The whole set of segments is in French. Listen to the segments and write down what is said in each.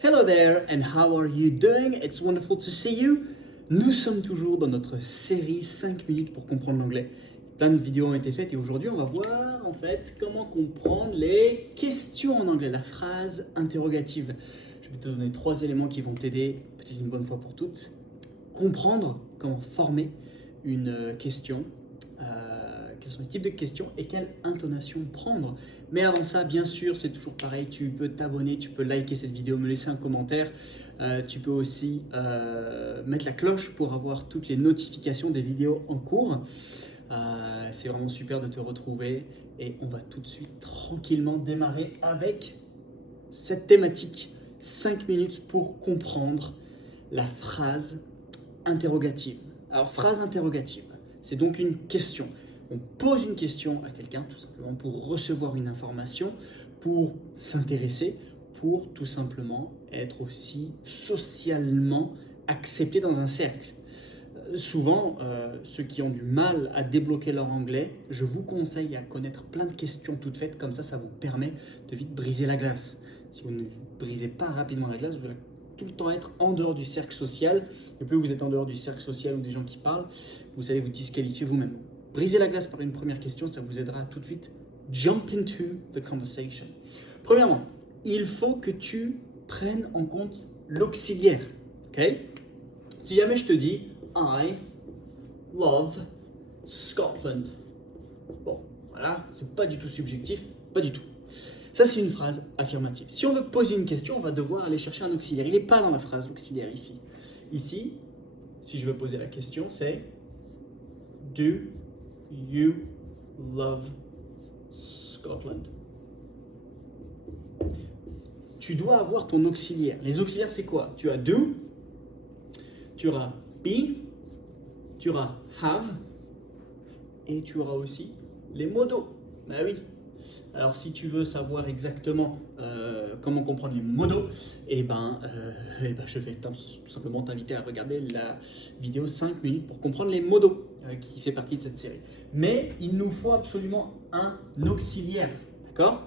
Hello there and how are you doing? It's wonderful to see you. Nous sommes toujours dans notre série 5 minutes pour comprendre l'anglais. Plein de vidéos ont été faites et aujourd'hui on va voir en fait comment comprendre les questions en anglais, la phrase interrogative. Je vais te donner 3 éléments qui vont t'aider, peut-être une bonne fois pour toutes. Comprendre comment former une question, quels sont les types de questions et quelle intonation prendre. Mais avant ça, bien sûr, c'est toujours pareil, tu peux t'abonner, tu peux liker cette vidéo, me laisser un commentaire. Tu peux aussi mettre la cloche pour avoir toutes les notifications des vidéos en cours. C'est vraiment super de te retrouver et on va tout de suite tranquillement démarrer avec cette thématique 5 minutes pour comprendre la phrase interrogative. Alors, phrase interrogative, c'est donc une question. On pose une question à quelqu'un tout simplement pour recevoir une information, pour s'intéresser, pour tout simplement être aussi socialement accepté dans un cercle. Souvent, ceux qui ont du mal à débloquer leur anglais, je vous conseille à connaître plein de questions toutes faites, comme ça vous permet de vite briser la glace. Si vous ne brisez pas rapidement la glace, vous allez tout le temps être en dehors du cercle social, et plus vous êtes en dehors du cercle social ou des gens qui parlent, vous allez vous disqualifier vous-même. Briser la glace par une première question, ça vous aidera tout de suite. Jump into the conversation. Premièrement, il faut que tu prennes en compte l'auxiliaire. Okay? Si jamais je te dis I love Scotland. Bon, voilà, c'est pas du tout subjectif, pas du tout. Ça, c'est une phrase affirmative. Si on veut poser une question, on va devoir aller chercher un auxiliaire. Il n'est pas dans la phrase auxiliaire ici. Ici, si je veux poser la question, c'est Do you love Scotland? Tu dois avoir ton auxiliaire. Les auxiliaires, c'est quoi? Tu as do, tu auras be, tu auras have et tu auras aussi les modos. Ben oui. Alors, si tu veux savoir exactement comment comprendre les modos, je vais tout simplement t'inviter à regarder la vidéo 5 minutes pour comprendre les modos qui fait partie de cette série. Mais il nous faut absolument un auxiliaire, d'accord?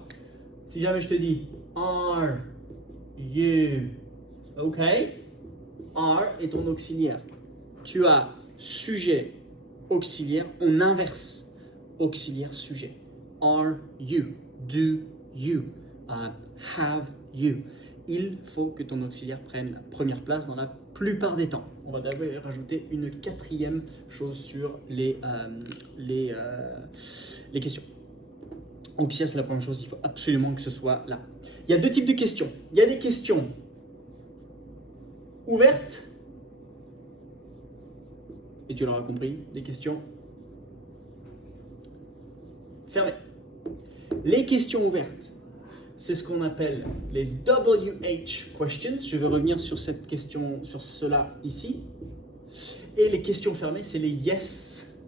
Si jamais je te dis are you okay? Are est ton auxiliaire. Tu as sujet, auxiliaire, on inverse auxiliaire, sujet. Are you? Do you? Have you? Il faut que ton auxiliaire prenne la première place dans la plupart des temps. On va d'abord rajouter une 4e chose sur les questions. Auxiliaire, c'est la première chose, il faut absolument que ce soit là. Il y a 2 types de questions. Il y a des questions ouvertes, et tu l'auras compris, des questions fermées. Les questions ouvertes, c'est ce qu'on appelle les WH questions. Je vais revenir sur cette question, sur cela ici. Et les questions fermées, c'est les yes,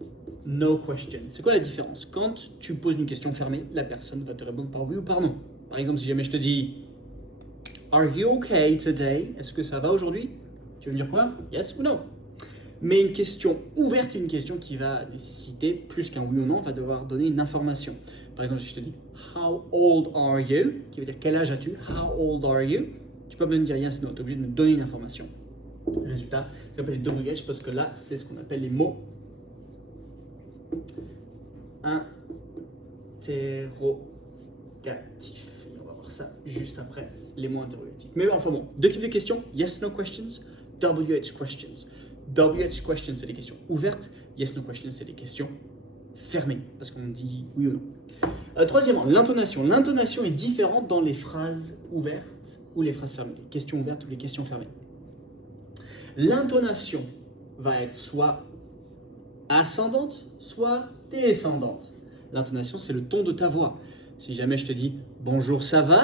no questions. C'est quoi la différence? Quand tu poses une question fermée, la personne va te répondre par oui ou par non. Par exemple, si jamais je te dis Are you okay today? Est-ce que ça va aujourd'hui? Tu veux me dire quoi? Yes ou no? Mais une question ouverte est une question qui va nécessiter plus qu'un oui ou non, va devoir donner une information. Par exemple, si je te dis How old are you? Qui veut dire quel âge as-tu? How old are you? Tu peux pas me dire yes, no. Tu es obligé de me donner une information. Résultat, ce qu'on appelle les WH parce que là, c'est ce qu'on appelle les mots interrogatifs. Et on va voir ça juste après les mots interrogatifs. Mais enfin bon, 2 types de questions, yes, no questions, WH questions. WH questions, c'est des questions ouvertes. Yes, no questions, c'est des questions fermées, parce qu'on dit oui ou non. Troisièmement, l'intonation. L'intonation est différente dans les phrases ouvertes ou les phrases fermées. Les questions ouvertes ou les questions fermées. L'intonation va être soit ascendante, soit descendante. L'intonation, c'est le ton de ta voix. Si jamais je te dis « Bonjour, ça va ?»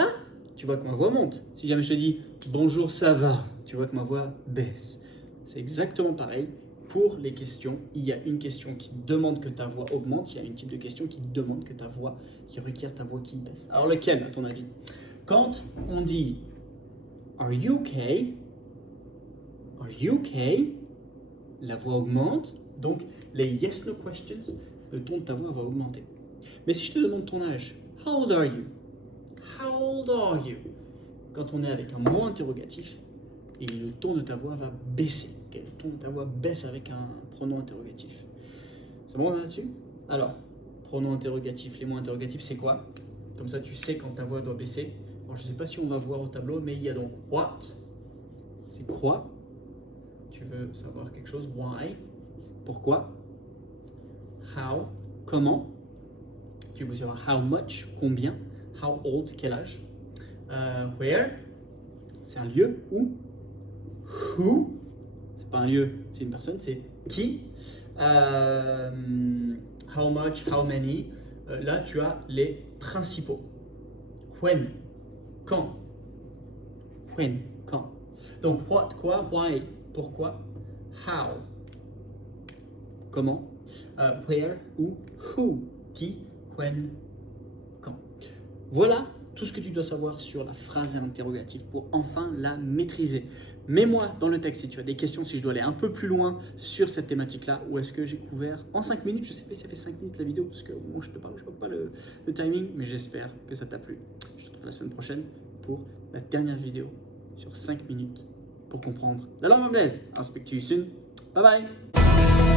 tu vois que ma voix monte. Si jamais je te dis « Bonjour, ça va ?» tu vois que ma voix baisse. C'est exactement pareil pour les questions. Il y a une question qui demande que ta voix augmente. Il y a une type de question qui demande que ta voix, qui requiert ta voix qui baisse. Alors lequel, à ton avis? Quand on dit Are you okay? Are you okay? La voix augmente. Donc les yes no questions, le ton de ta voix va augmenter. Mais si je te demande ton âge, How old are you? How old are you? quand on est avec un mot interrogatif, et le ton de ta voix va baisser. Okay, le ton de ta voix baisse avec un pronom interrogatif. C'est bon là-dessus? Alors, pronom interrogatif, les mots interrogatifs, c'est quoi? Comme ça, tu sais quand ta voix doit baisser. Alors, je ne sais pas si on va voir au tableau, mais il y a donc what, c'est quoi? Tu veux savoir quelque chose? Why, pourquoi? How, comment? Tu veux savoir how much, combien? How old, quel âge? Where, c'est un lieu, où? Who, c'est pas un lieu, c'est une personne, c'est qui? How much, how many? Là, tu as les principaux. When, quand? When, quand? Donc, what, quoi? Why, pourquoi? How, comment? Where, où? Who, qui? When, quand? Voilà tout ce que tu dois savoir sur la phrase interrogative pour enfin la maîtriser. Mets-moi dans le texte si tu as des questions, si je dois aller un peu plus loin sur cette thématique-là, ou est-ce que j'ai couvert en 5 minutes, je sais pas si ça fait 5 minutes la vidéo, parce que moi je te parle, je ne vois pas le timing, mais j'espère que ça t'a plu. Je te retrouve la semaine prochaine pour la dernière vidéo sur 5 minutes pour comprendre la langue anglaise. I'll speak to you soon. Bye bye!